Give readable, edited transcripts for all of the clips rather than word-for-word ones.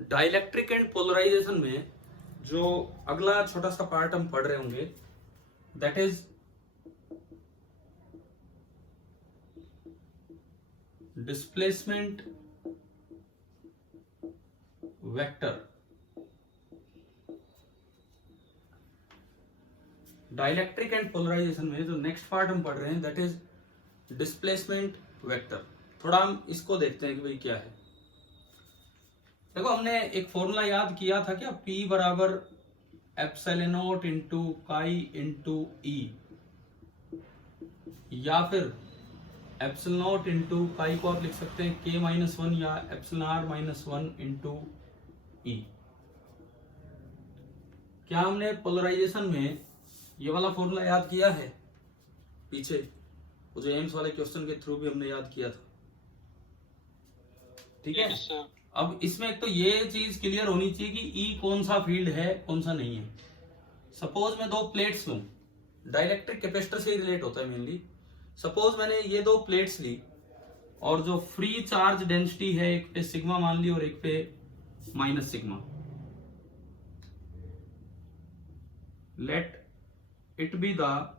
Dielectric and polarization में जो अगला छोटा सा पार्ट हम पढ़ रहे होंगे that is displacement vector. Dielectric and polarization में जो नेक्स्ट पार्ट हम पढ़ रहे हैं दैट इज डिस्प्लेसमेंट वेक्टर। थोड़ा हम इसको देखते हैं कि भाई क्या है। देखो हमने एक फॉर्मूला याद किया था क्या, P बराबर एप्सिलॉन नॉट इंटू काई इंटू ई, या फिर एप्सिलॉन नॉट इंटू काई को आप लिख सकते हैं K माइनस 1 या एप्सिलॉन R माइनस 1 इंटू ई। क्या हमने पोलराइजेशन में ये वाला फॉर्मूला याद किया है? पीछे वो जो एम्स वाले क्वेश्चन के थ्रू भी हमने याद किया था, ठीक है। अब इसमें एक तो ये चीज क्लियर होनी चाहिए कि ई कौन सा फील्ड है कौन सा नहीं है। सपोज मैं दो प्लेट्स लूं, डाइलेक्ट्रिक कैपेसिटर से ही रिलेट होता है मेनली। सपोज मैंने ये दो प्लेट्स ली और जो फ्री चार्ज डेंसिटी है एक पे सिग्मा मान ली और एक पे minus sigma. Late it be the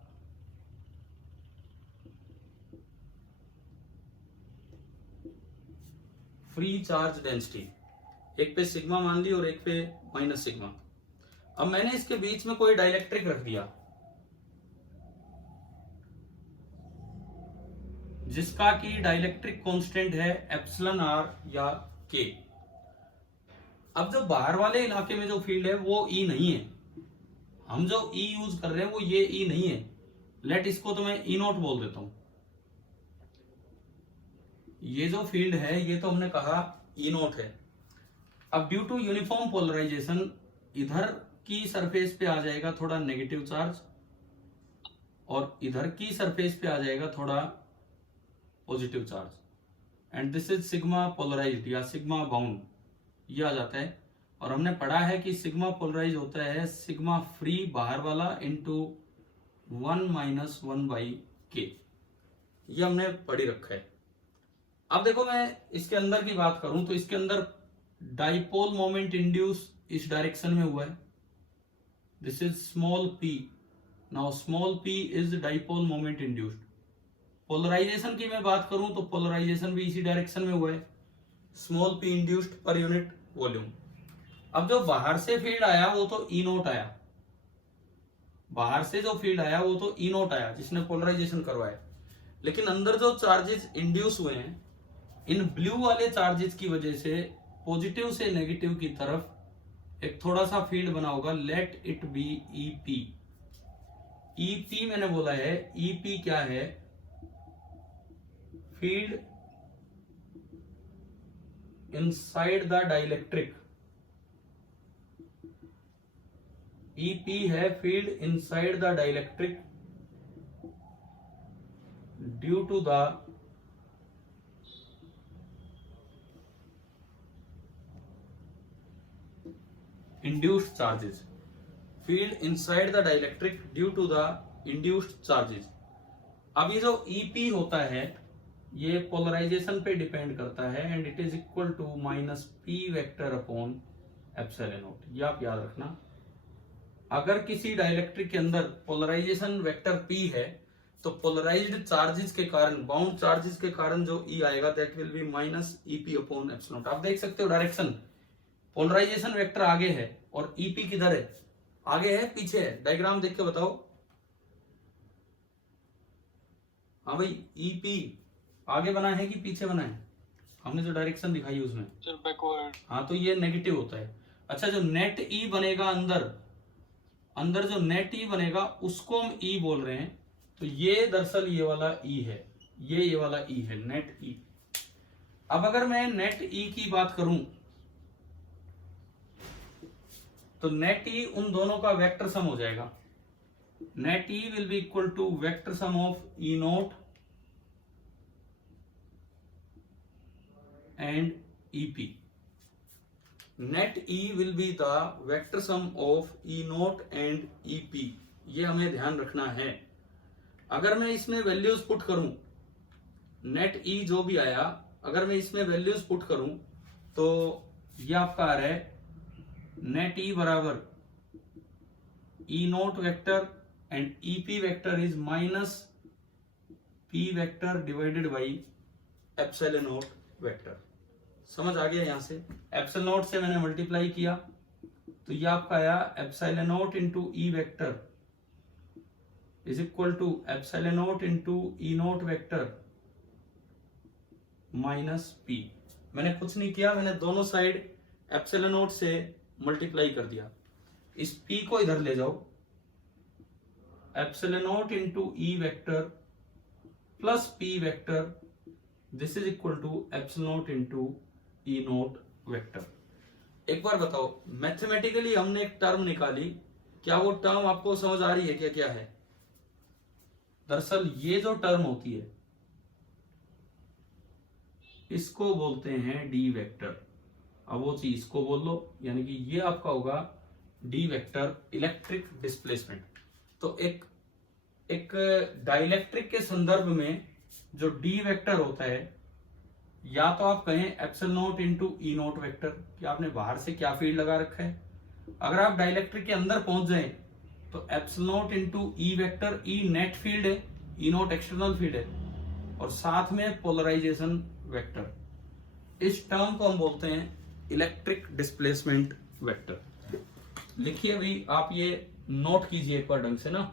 free charge density, एक पे सिग्मा मान ली और एक पे माइनस सिग्मा। अब मैंने इसके बीच में कोई डाइलेक्ट्रिक रख दिया जिसका कि डाइलेक्ट्रिक कांस्टेंट है एप्सिलॉन आर या के। अब जो बाहर वाले इलाके में जो फील्ड है वो ई नहीं है, हम जो ई यूज कर रहे हैं वो ये ई नहीं है। लेट इसको तो मैं ई नोट बोल देता हूं। ये जो फील्ड है ये तो हमने कहा ई नोट है। अब ड्यू टू यूनिफॉर्म पोलराइजेशन इधर की सरफेस पे आ जाएगा थोड़ा नेगेटिव चार्ज और इधर की सरफेस पे आ जाएगा थोड़ा positive charge, and this is sigma polarized या सिग्मा बाउंड, ये आ जाता है। और हमने पढ़ा है कि सिग्मा पोलराइज होता है सिग्मा फ्री बाहर वाला इंटू 1 माइनस 1 बाई के, ये हमने पढ़ी रखा है। अब देखो मैं इसके अंदर की बात करूं तो इसके अंदर डाइपोल मोमेंट इंड्यूस इस डायरेक्शन में हुआ है, this is small p। Now small p is dipole moment induced. Polarization की मैं बात करूं तो पोलराइजेशन भी इसी डायरेक्शन में हुआ है, small p induced per unit volume. अब जो बाहर से फील्ड आया वो तो ई नोट आया, बाहर से जो फील्ड आया वो तो ई नोट आया जिसने पोलराइजेशन करवाया। लेकिन अंदर जो चार्जेस इंड्यूस हुए हैं इन ब्लू वाले चार्जेस की वजह से पॉजिटिव से नेगेटिव की तरफ एक थोड़ा सा फील्ड बना होगा, let it be EP. EP मैंने बोला है, ईपी क्या है? Field inside the dielectric. EP है field inside the dielectric due to the induced charges, field inside the dielectric due to the induced charges। अब ये जो EP होता है ये पोलराइजेशन पे डिपेंड करता है and it is equal to minus P vector upon epsilon naught. ये आप याद रखना, अगर किसी डाइलेक्ट्रिक के अंदर पोलराइजेशन वेक्टर P है तो पोलराइज्ड चार्जेस के कारण, बाउंड चार्जेस के कारण जो E आएगा that will be minus EP upon epsilon not. आप देख सकते हो डायरेक्शन, पोलराइजेशन वेक्टर आगे है और ईपी किधर है? आगे है पीछे है? डायग्राम देख के बताओ। हाँ भाई, ईपी आगे बना है कि पीछे बना है? हमने जो डायरेक्शन दिखाई उसमें बैकवर्ड। हाँ तो ये नेगेटिव होता है। अच्छा जो नेट ई बनेगा अंदर, अंदर जो नेट ई बनेगा उसको हम ई बोल रहे हैं, तो ये दरअसल ये वाला ई है, ये वाला ई है नेट ई। अब अगर मैं नेट ई की बात करूं तो नेट ई उन दोनों का वेक्टर सम हो जाएगा। Net E will be equal to vector sum of E naught and EP. Net E will be the vector sum of E naught and EP, ये हमें ध्यान रखना है। अगर मैं इसमें वैल्यूज पुट करूं, नेट ई जो भी आया अगर मैं इसमें वैल्यूज पुट करूं तो ये आपका आ रहा है नेट ई बराबर E naught vector and E P vector is minus P vector divided by epsilon naught vector. समझ आ गया? यहां से एप्सिलॉन नोट से मैंने मल्टीप्लाई किया तो ये आपका आया epsilon naught into E vector is equal to epsilon naught into E naught vector minus P. मैंने कुछ नहीं किया, मैंने दोनों साइड एप्सिलॉन नोट से मल्टीप्लाई कर दिया। इस पी को इधर ले जाओ, epsilon naught into E vector plus P vector this is equal to epsilon naught into E naught vector. एक बार बताओ, मैथमेटिकली हमने एक टर्म निकाली, क्या वो टर्म आपको समझ आ रही है? क्या क्या है? दरअसल ये जो टर्म होती है इसको बोलते हैं डी वेक्टर। अब वो चीज इसको बोल लो, यानी कि ये आपका होगा डी वेक्टर इलेक्ट्रिक डिस्प्लेसमेंट। तो एक डाइलेक्ट्रिक के संदर्भ में जो डी वेक्टर होता है, या तो आप कहें epsilon naught into E naught vector कि आपने बाहर से क्या फील्ड लगा रखा है। अगर आप डाइलेक्ट्रिक के अंदर पहुंच जाए तो epsilon naught into E vector, E net field है, ई नोट एक्सटर्नल फील्ड है, और साथ में पोलराइजेशन वेक्टर। इस टर्म को हम बोलते हैं इलेक्ट्रिक डिस्प्लेसमेंट वेक्टर। लिखिए भाई, आप ये नोट कीजिए एक बार ढंग से ना।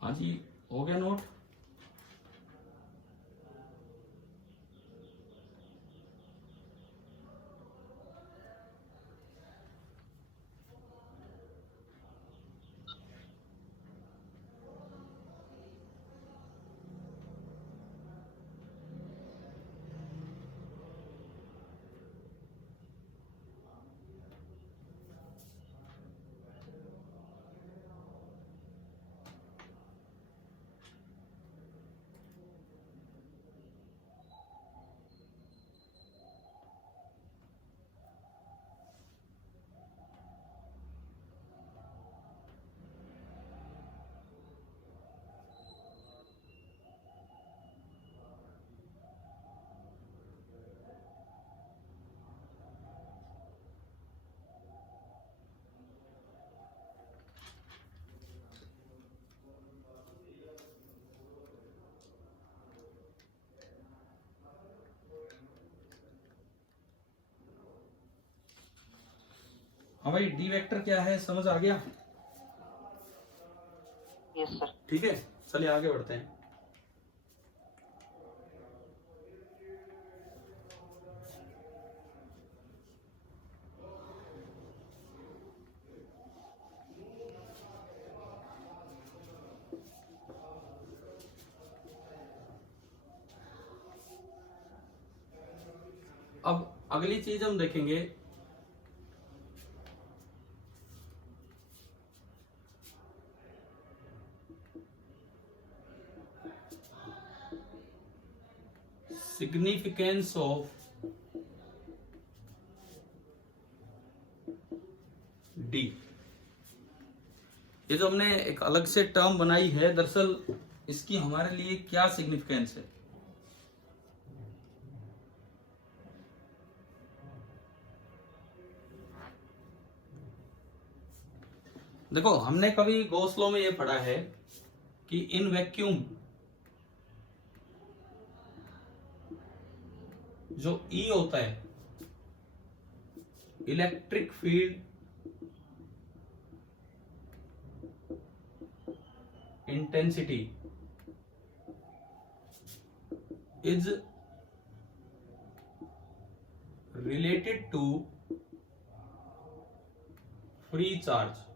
हाँ जी, हो गया नोट। हाँ भाई, डी वेक्टर क्या है समझ आ गया? Yes sir. ठीक है, चलिए आगे बढ़ते हैं। अब अगली चीज हम देखेंगे, सिग्निफिकेंस ऑफ डी। ये जो हमने एक अलग से टर्म बनाई है, दरअसल इसकी हमारे लिए क्या सिग्निफिकेंस है। देखो, हमने कभी गॉस लॉ में ये पढ़ा है कि इन वैक्यूम जो E होता है, electric field intensity is related to free charge.